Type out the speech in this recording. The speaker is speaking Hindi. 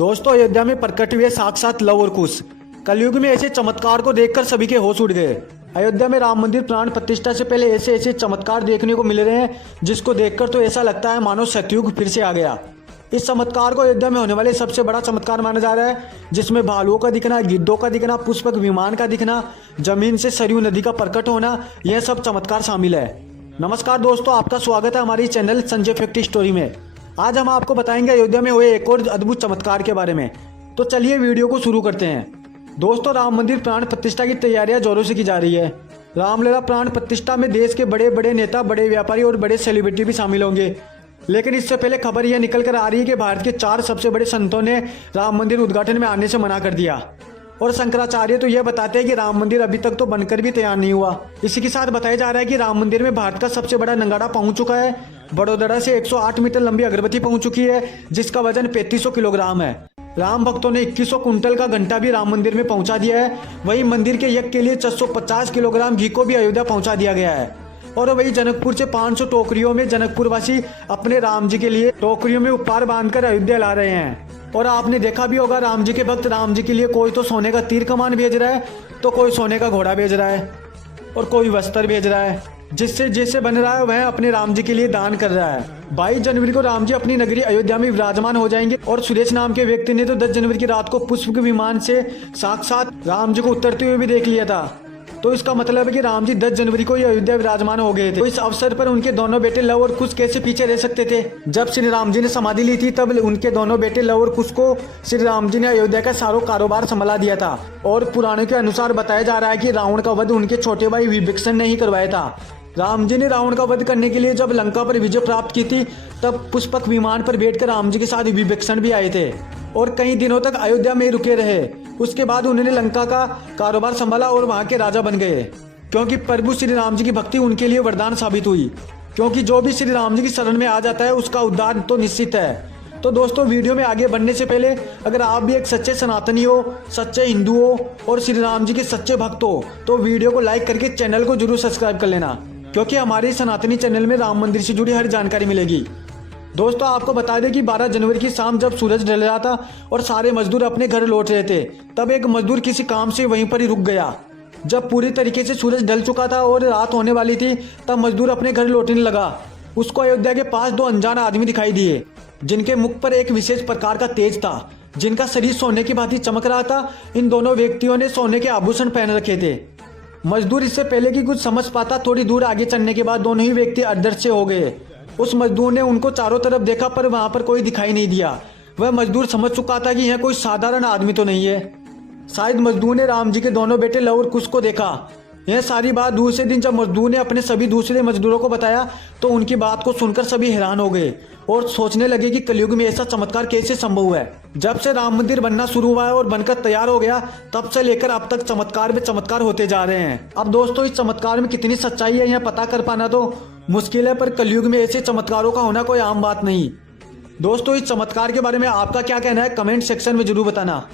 दोस्तों, अयोध्या में प्रकट हुए साक्षात लव और कुश। कलयुग में ऐसे चमत्कार को देखकर सभी के होश उड़ गए। अयोध्या में राम मंदिर प्राण प्रतिष्ठा से पहले ऐसे ऐसे चमत्कार देखने को मिल रहे हैं, जिसको देखकर तो ऐसा लगता है मानो सतयुग फिर से आ गया। इस चमत्कार को अयोध्या में होने वाले सबसे बड़ा चमत्कार माना जा रहा है, जिसमें भालुओं का दिखना, गिद्धों का दिखना, पुष्पक विमान का दिखना, जमीन से सरयू नदी का प्रकट होना, यह सब चमत्कार शामिल है। नमस्कार दोस्तों, आपका स्वागत है हमारी चैनल संजय फैक्ट स्टोरी में। आज हम आपको बताएंगे अयोध्या में हुए एक और अद्भुत चमत्कार के बारे में। तो चलिए वीडियो को शुरू करते हैं। दोस्तों, राम मंदिर प्राण प्रतिष्ठा की तैयारियां जोरों से की जा रही है। रामलला प्राण प्रतिष्ठा में देश के बड़े बड़े नेता, बड़े व्यापारी और बड़े सेलिब्रिटी भी शामिल होंगे। लेकिन इससे पहले खबर यह निकल कर आ रही है कि भारत के 4 सबसे बड़े संतों ने राम मंदिर उद्घाटन में आने से मना कर दिया। और शंकराचार्य तो यह बताते हैं कि राम मंदिर अभी तक तो बनकर भी तैयार नहीं हुआ। इसी के साथ बताया जा रहा है कि राम मंदिर में भारत का सबसे बड़ा नंगाड़ा पहुंच चुका है। बड़ोदरा से 108 मीटर लंबी अगरबत्ती पहुंच चुकी है, जिसका वजन 3500 किलोग्राम है। राम भक्तों ने 2100 कुंटल का घंटा भी राम मंदिर में पहुंचा दिया है। वहीं मंदिर के यज्ञ के लिए 650 किलोग्राम घी को भी अयोध्या पहुंचा दिया गया है। और वही जनकपुर से 500 टोकरियों में जनकपुर वासी अपने राम जी के लिए टोकरियों में उपहार बांधकर अयोध्या ला रहे हैं। और आपने देखा भी होगा, राम जी के भक्त राम जी के लिए कोई तो सोने का तीर कमान भेज रहा है, तो कोई सोने का घोड़ा भेज रहा है, और कोई वस्त्र भेज रहा है। जिससे जैसे बन रहा है वह अपने राम जी के लिए दान कर रहा है। 22 जनवरी को राम जी अपनी नगरी अयोध्या में विराजमान हो जाएंगे। और सुरेश नाम के व्यक्ति ने तो 10 जनवरी की रात को पुष्पक विमान से साक्षात राम जी को उतरते हुए भी देख लिया था। तो इसका मतलब है कि राम जी 10 जनवरी को ही अयोध्या विराजमान हो गए थे। तो इस अवसर पर उनके दोनों बेटे लव और कुश कैसे पीछे रह सकते थे। जब श्री राम जी ने समाधि ली थी, तब उनके दोनों बेटे लव और कुश को श्री राम जी ने अयोध्या का सारा कारोबार संभाला दिया था। और पुराणों के अनुसार बताया जा रहा है कि रावण का वध उनके छोटे भाई विभीषण ने ही करवाया था। राम जी ने रावण का वध करने के लिए जब लंका पर विजय प्राप्त की थी, तब पुष्पक विमान पर बैठकर राम जी के साथ विभीषण भी आए थे और कई दिनों तक अयोध्या में रुके रहे। उसके बाद उन्होंने लंका का कारोबार संभाला और वहां के राजा बन गए, क्योंकि प्रभु श्री राम जी की भक्ति उनके लिए वरदान साबित हुई। क्योंकि जो भी श्री राम जी की शरण में आ जाता है, उसका उद्धार तो निश्चित है। तो दोस्तों, वीडियो में आगे बढ़ने से पहले अगर आप भी एक सच्चे सनातनी हो, सच्चे हिंदू हो और श्री राम जी के सच्चे भक्त हो, तो वीडियो को लाइक करके चैनल को जरूर सब्सक्राइब कर लेना, क्योंकि हमारे सनातनी चैनल में राम मंदिर से जुड़ी हर जानकारी मिलेगी। दोस्तों, आपको बता दें कि 12 जनवरी की शाम जब सूरज ढल रहा था और सारे मजदूर अपने घर लौट रहे थे, तब एक मजदूर किसी काम से वहीं पर ही रुक गया। जब पूरी तरीके से सूरज ढल चुका था और रात होने वाली थी, तब मजदूर अपने घर लौटने लगा। उसको अयोध्या के पास 2 अनजान आदमी दिखाई दिए, जिनके मुख पर एक विशेष प्रकार का तेज था, जिनका शरीर सोने की भांति चमक रहा था। इन दोनों व्यक्तियों ने सोने के आभूषण पहन रखे थे। मजदूर इससे पहले कि कुछ समझ पाता, थोड़ी दूर आगे चलने के बाद दोनों ही व्यक्ति अदृश्य हो गए। उस मजदूर ने उनको चारों तरफ देखा, पर वहां पर कोई दिखाई नहीं दिया। वह मजदूर समझ चुका था कि यह कोई साधारण आदमी तो नहीं है। शायद मजदूर ने राम जी के दोनों बेटे लव और कुश को देखा। यह सारी बात दूसरे दिन जब मजदूर ने अपने सभी दूसरे मजदूरों को बताया, तो उनकी बात को सुनकर सभी हैरान हो गए और सोचने लगे कि कलयुग में ऐसा चमत्कार कैसे संभव है। जब से राम मंदिर बनना शुरू हुआ है और बनकर तैयार हो गया, तब से लेकर अब तक चमत्कार में चमत्कार होते जा रहे हैं। अब दोस्तों, इस चमत्कार में कितनी सच्चाई है, यह पता कर पाना तो मुश्किल है, पर कलयुग में ऐसे चमत्कारों का होना कोई आम बात नहीं। दोस्तों, इस चमत्कार के बारे में आपका क्या कहना है, कमेंट सेक्शन में जरूर बताना।